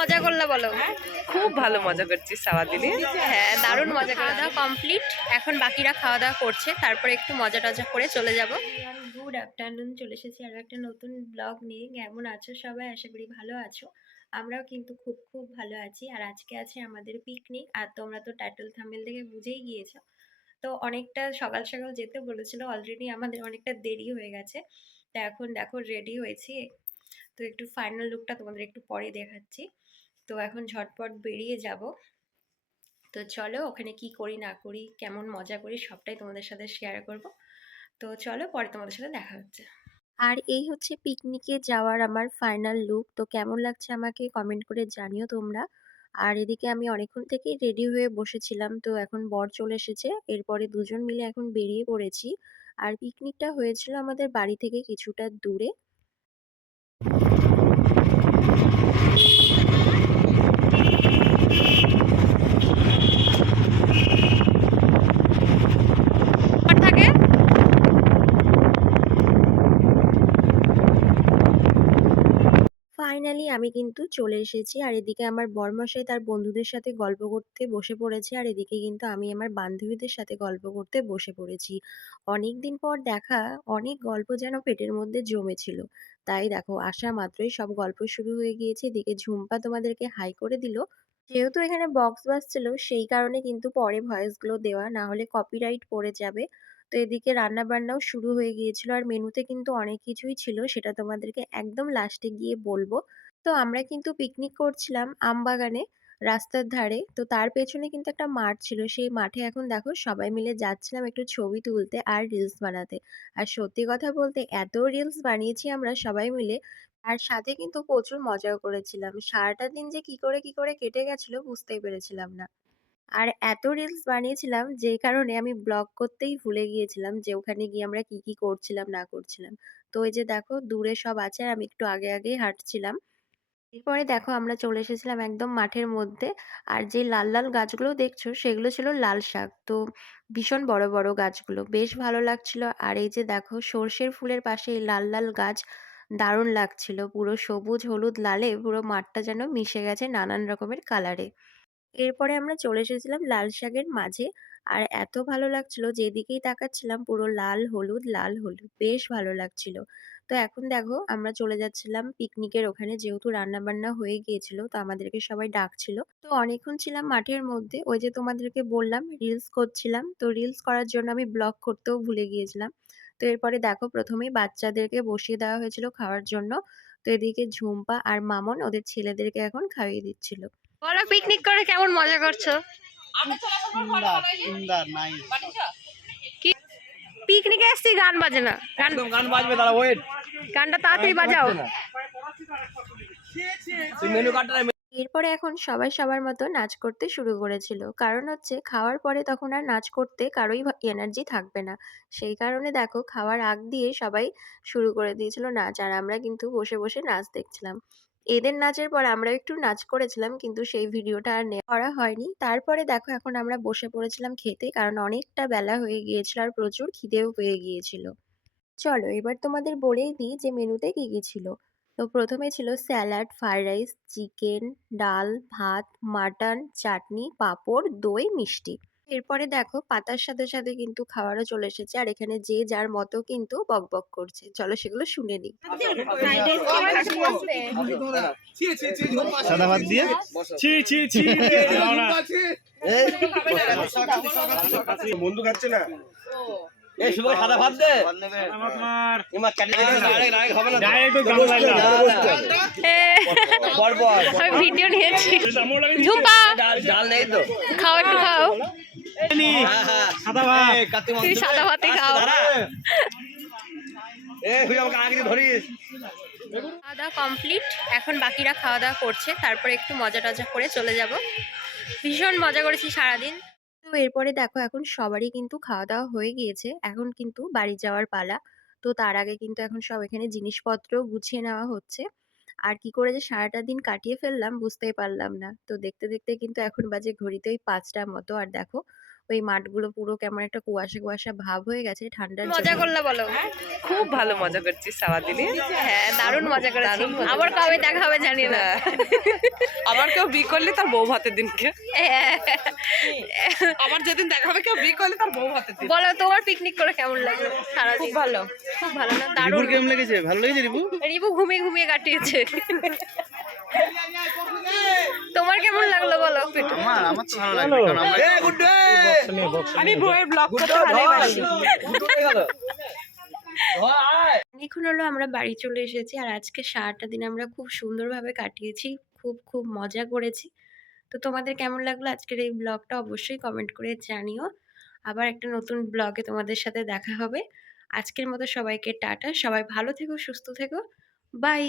মজা করলা বলো? খুব ভালো মজা করছি সারাদিনে। হ্যাঁ, দারুণ মজা। খাওয়া দাওয়া কমপ্লিট, এখন বাকিরা খাওয়া দাওয়া করছে, তারপরে একটু মজা টজা করে চলে যাব। গুড আফটারনুন, চলে এসেছি আরো একটা নতুন ব্লগ নিয়ে। কেমন আছো সবাই? আশা করি ভালো আছো। আমরাও কিন্তু খুব খুব ভালো আছি। আর আজকে আছে আমাদের পিকনিক, আর তোমরা তো টাইটেল থাম্বনেল থেকে বুঝেই গিয়েছো। তো অনেকটা সকাল সকাল যেতে বলেছিল, অলরেডি আমাদের অনেকটা দেরি হয়ে গেছে। তো এখন দেখো রেডি হয়েছি। তো একটু ফাইনাল লুকটা তোমাদের একটু পরে দেখাচ্ছি। তো এখন ঝটপট বেরিয়ে যাব। তো চলো ওখানে কি করি না করি, কেমন মজা করি, সবটাই তোমাদের সাথে শেয়ার করব। তো চলো পরে তোমাদের সাথে দেখা হচ্ছে। আর এই হচ্ছে পিকনিকে যাওয়ার আমার ফাইনাল লুক। তো কেমন লাগছে আমাকে কমেন্ট করে জানিও তোমরা। আর এদিকে আমি অনেকক্ষণ থেকেই রেডি হয়ে বসেছিলাম, তো এখন বর চলে এসেছে, এরপরে দুজন মিলে এখন বেরিয়ে পড়েছি। আর পিকনিকটা হয়েছিল আমাদের বাড়ি থেকে কিছুটা দূরে। থাকে ফাইনালি আমি কিন্তু চলে এসেছি। আর এদিকে আমার বরমশাই তার বন্ধুদের সাথে গল্প করতে বসে পড়েছে, আর এদিকে কিন্তু আমি আমার বান্ধবীদের সাথে গল্প করতে বসে পড়েছি। অনেকদিন পর দেখা, অনেক গল্প যেন পেটের মধ্যে জমেছিল। তাই দেখো আসা মাত্রই সব গল্প শুরু হয়ে গিয়েছে। এদিকে ঝুম্পা তোমাদেরকে হাই করে দিল। যেহেতু এখানে বক্স বাজছিল সেই কারণে কিন্তু পরে ভয়েসগুলো দেওয়া, না হলে কপিরাইট পড়ে যাবে। তো এদিকে রান্না বান্নাও শুরু হয়ে গিয়েছিল, আর মেনুতে কিন্তু অনেক কিছুই ছিল, সেটা তোমাদেরকে একদম লাস্টে গিয়ে বলবো। তো আমরা কিন্তু পিকনিক করছিলাম আমবাগানে, রাস্তার ধারে। তো তার পেছনে কিন্তু একটা মাঠ ছিল, সেই মাঠে এখন দেখো সবাই মিলে যাচ্ছিলাম একটু ছবি তুলতে আর রিলস বানাতে। আর সত্যি কথা বলতে এত রিলস বানিয়েছি আমরা সবাই মিলে, আর সাথে কিন্তু প্রচুর মজাও করেছিলাম। সারাটা দিন যে কি করে কেটে গেছিল বুঝতেই পেরেছিলাম না। আর এত রিলস বানিয়েছিলাম যেই কারণে আমি ব্লগ করতেই ভুলে গিয়েছিলাম যে ওখানে গিয়ে আমরা কি কি করছিলাম না করছিলাম। তো এই যে দেখো দূরে সব আছে, আর আমি একটু আগে আগেই হাঁটছিলাম। এরপরে দেখো আমরা চলে এসেছিলাম একদম মাঠের মধ্যে। আর যে লাল লাল গাছগুলো দেখছো সেগুলো ছিল লাল শাক। তো ভীষণ বড় বড় গাছগুলো, বেশ ভালো লাগছিল। আর এই যে দেখো সর্ষের ফুলের পাশে এই লাল লাল গাছ, দারুণ লাগছিল। পুরো সবুজ হলুদ লালে পুরো মাঠটা যেন মিশে গেছে নানান রকমের কালারে। এরপরে আমরা চলে এসেছিলাম লাল শাকের মাঝে। আর এত ভালো লাগছিল, যেদিকেই তাকাচ্ছিলাম পুরো লাল হলুদ লাল হলুদ, বেশ ভালো লাগছিল। তো এখন দেখো আমরা চলে যাচ্ছিলাম পিকনিকের ওখানে, যেহেতু রান্না বান্না হয়ে গিয়েছিল তো আমাদেরকে সবাই ডাকছিল। তো অনেকক্ষণ ছিলাম মাঠের মধ্যে, ওই যে তোমাদেরকে বললাম রিলস করছিলাম, তো রিলস করার জন্য আমি ব্লগ করতেও ভুলে গিয়েছিলাম। তো এরপরে দেখো প্রথমেই বাচ্চাদেরকে বসিয়ে দেওয়া হয়েছিল খাওয়ার জন্য। তো এদিকে ঝুম্পা আর মামন ওদের ছেলেদেরকে এখন খাইয়ে দিচ্ছিল। বলো পিকনিক করে কেমন মজা করছো? সুন্দর সুন্দর নাইস। কি পিকনিকে এসছি, গান বাজে না? গান বাজবে, দাঁড়া ওয়েট। গানটা তাড়াতাড়ি বাজাও। মেনু কার্ডটা এরপরে এখন সবাই সবার মতো নাচ করতে শুরু করেছিল, কারণ হচ্ছে খাওয়ার পরে তখন আর নাচ করতে কারোই এনার্জি থাকবে না। সেই কারণে দেখো খাওয়ার আগ দিয়ে সবাই শুরু করে দিয়েছিল নাচ, আর আমরা কিন্তু বসে বসে নাচ দেখছিলাম। এদের নাচের পর আমরা একটু নাচ করেছিলাম, কিন্তু সেই ভিডিওটা আর নেওয়া করা হয়নি। তারপরে দেখো এখন আমরা বসে পড়েছিলাম খেতে, কারণ অনেকটা বেলা হয়ে গিয়েছিল আর প্রচুর খিদেও পেয়ে গিয়েছিল। চলো এবার তোমাদের বলেই দিই যে মেনুতে কি কি ছিল। তো প্রথমে ছিল স্যালাড, ফ্রাইড রাইস, চিকেন, ডাল, ভাত, মাটন, চাটনি, পাঁপড়, দই, মিষ্টি। এরপরে দেখো পাতার সাথে সাথে কিন্তু খাবারও চলে এসেছে, আর এখানে যে যার মতো কিন্তু বকবক করছে। চলো সেগুলো শুনে নিই। সাদা ভাত দিয়ে বন্ধু খাচ্ছে না। এই শুভ সাদা ভাত দে। আমি ভিডিও নিয়েছি। ঝুম্পা ডাল নেই তো, খাও, একটু খাও। সাদা ভাত। তুই সাদা ভাতই খাও। ধরিস খাওয়া দাওয়া কমপ্লিট, এখন বাকিরা খাওয়া দাওয়া করছে, তারপরে একটু মজা টজা করে চলে যাব। ভীষণ মজা করেছি সারাদিন। তো এরপরে দেখো এখন সবারই কিন্তু খাওয়া দাওয়া হয়ে গিয়েছে, এখন কিন্তু বাড়ি যাওয়ার পালা। তো তার আগে কিন্তু এখন সব এখানে জিনিসপত্র গুছিয়ে নেওয়া হচ্ছে। আর কি করে যে সারাটা দিন কাটিয়ে ফেললাম বুঝতেই পারলাম না। তো দেখতে দেখতে কিন্তু এখন বাজে ঘড়িতে ওই 5টার মতো। আর দেখো ওই মাঠগুলো পুরো কেমন একটা কুয়াশা কুয়াশা ভাব হয়ে গেছে ঠান্ডার মজা করলা বলো। খুব ভালো মজা করছি সারাদিনে। হ্যাঁ দারুণ মজা করেছি। দারুণ মজা আবার কবে দেখা হবে জানি না। আবার কেউ বিয়ে করলে তার বউ ভাতের দিনকে, আবার যেদিন দেখা হবে কেউ বিয়ে করলে তার বউ ভাতের দিন। বলো তোমার পিকনিক করে কেমন লাগলো সারাদিন? খুব ভালো। খুব ভালো না? রিপুর দারুণ। কেমন লেগেছে? ভালো লেগেছে রিপু? রিপু ঘুমিয়ে ঘুমিয়ে কাটিয়েছে। তোমার কেমন লাগলো বলো একটু? আমার তো ভালো লাগবে, কারণ আমরা আমি বউয়ের ব্লগ করতে ভালোবাসি। অনেকক্ষণ হলো আমরা বাড়ি চলে এসেছি আর আজকে সারাটা দিন আমরা খুব সুন্দরভাবে কাটিয়েছি। খুব খুব মজা করেছি। তো তোমাদের কেমন লাগলো আজকের এই ব্লগটা অবশ্যই কমেন্ট করে জানিও। আবার একটা নতুন ব্লগে তোমাদের সাথে দেখা হবে। আজকের মতো সবাইকে টাটা। সবাই ভালো থেকো, সুস্থ থেকো। বাই।